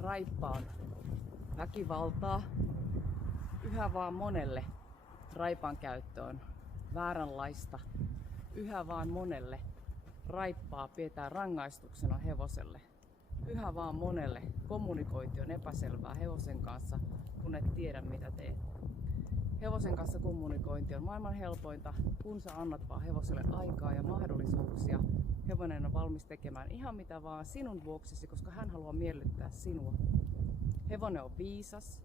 Raippaan väkivaltaa. Yhä vaan monelle raipan käyttö on vääränlaista. Yhä vaan monelle raippaa pidetään rangaistuksena hevoselle. Yhä vaan monelle kommunikointi on epäselvää hevosen kanssa, kun et tiedä mitä teet. Hevosen kanssa kommunikointi on maailman helpointa, kun sä annat vaan hevoselle aikaa ja mahdollisuuksia. Hevonen on valmis tekemään ihan mitä vaan sinun vuoksesi, koska hän haluaa miellyttää sinua. Hevonen on viisas.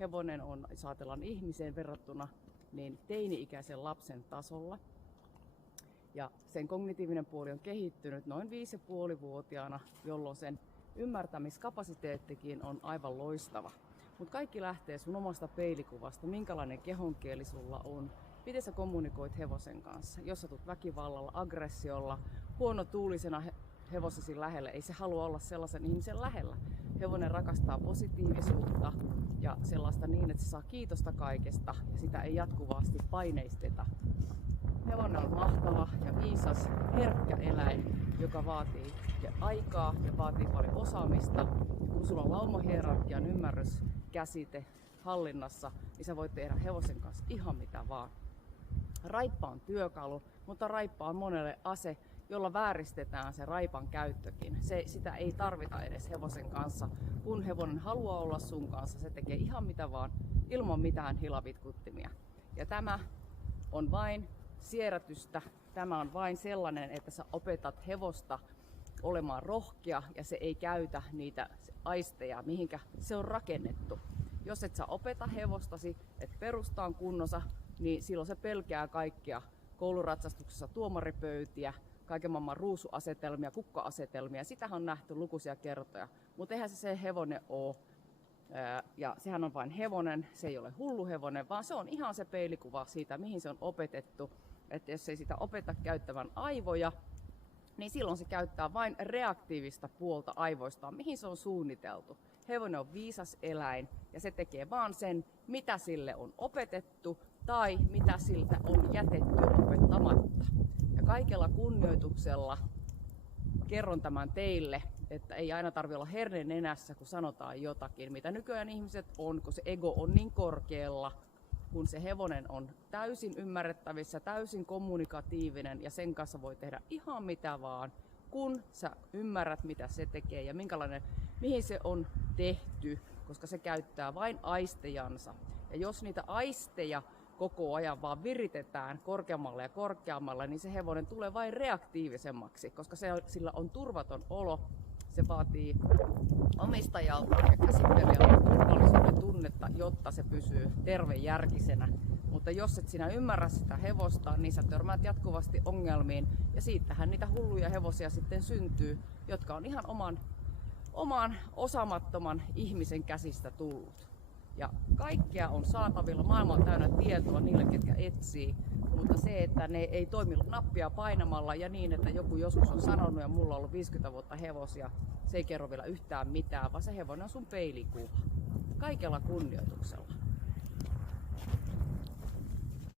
Hevonen on, jos ajatellaan ihmiseen verrattuna, niin teini-ikäisen lapsen tasolla. Ja sen kognitiivinen puoli on kehittynyt noin 5,5-vuotiaana, jolloin sen ymmärtämiskapasiteettikin on aivan loistava. Mutta kaikki lähtee sun omasta peilikuvasta, minkälainen kehonkieli sulla on, miten sä kommunikoit hevosen kanssa. Jos sä tulet väkivallalla, aggressiolla, huonotuulisena hevosesi lähelle, ei se halua olla sellaisen ihmisen lähellä. Hevonen rakastaa positiivisuutta ja sellaista niin, että se saa kiitosta kaikesta ja sitä ei jatkuvasti paineisteta. Hevonen on mahtava ja viisas, herkkä eläin, joka vaatii aikaa ja vaatii paljon osaamista. Kun sulla on laumahierarkian ymmärryskäsite hallinnassa, niin sä voit tehdä hevosen kanssa ihan mitä vaan. Raippa on työkalu, mutta raippa on monelle ase, jolla vääristetään se raipan käyttökin. Sitä ei tarvita edes hevosen kanssa. Kun hevonen haluaa olla sun kanssa, se tekee ihan mitä vaan ilman mitään hilavitkuttimia. Ja tämä on vain sierätystä. Tämä on vain sellainen, että sä opetat hevosta olemaan rohkea ja se ei käytä niitä aisteja, mihinkä se on rakennettu. Jos et sä opeta hevostasi, että perusta on kunnossa, niin silloin se pelkää kaikkia kouluratsastuksessa tuomaripöytiä, kaiken maailman ruusuasetelmia, kukka-asetelmia. Sitähän on nähty lukuisia kertoja, mutta eihän se hevonen ole. Ja sehän on vain hevonen, se ei ole hullu hevonen, vaan se on ihan se peilikuva siitä, mihin se on opetettu. Että jos ei sitä opeta käyttävän aivoja, niin silloin se käyttää vain reaktiivista puolta aivoistaan, mihin se on suunniteltu. Hevonen on viisas eläin ja se tekee vaan sen, mitä sille on opetettu tai mitä siltä on jätetty opettamatta. Ja kaikella kunnioituksella kerron tämän teille, että ei aina tarvitse olla herne nenässä, kun sanotaan jotakin, mitä nykyään ihmiset on, kun se ego on niin korkealla, kun se hevonen on täysin ymmärrettävissä, täysin kommunikatiivinen ja sen kanssa voi tehdä ihan mitä vaan, kun sä ymmärrät mitä se tekee ja mihin se on tehty, koska se käyttää vain aistejansa. Ja jos niitä aisteja koko ajan vaan viritetään korkeammalle ja korkeammalle, niin se hevonen tulee vain reaktiivisemmaksi, koska sillä on turvaton olo. Se vaatii omistajaltaan ja käsittelijältä turvallisuuden tunnetta, jotta se pysyy tervejärkisenä. Mutta jos et sinä ymmärrä sitä hevosta, niin sä törmäät jatkuvasti ongelmiin. Ja siitähän niitä hulluja hevosia sitten syntyy, jotka on ihan oman osaamattoman ihmisen käsistä tullut. Ja kaikkea on saatavilla, maailma on täynnä tietoa niille, ketkä etsii. Mutta se, että ne ei toimi nappia painamalla ja niin, että joku joskus on sanonut ja mulla on ollut 50 vuotta hevosia, se ei kerro vielä yhtään mitään, vaan se hevonen on sun peilikuva. Kaikella kunnioituksella.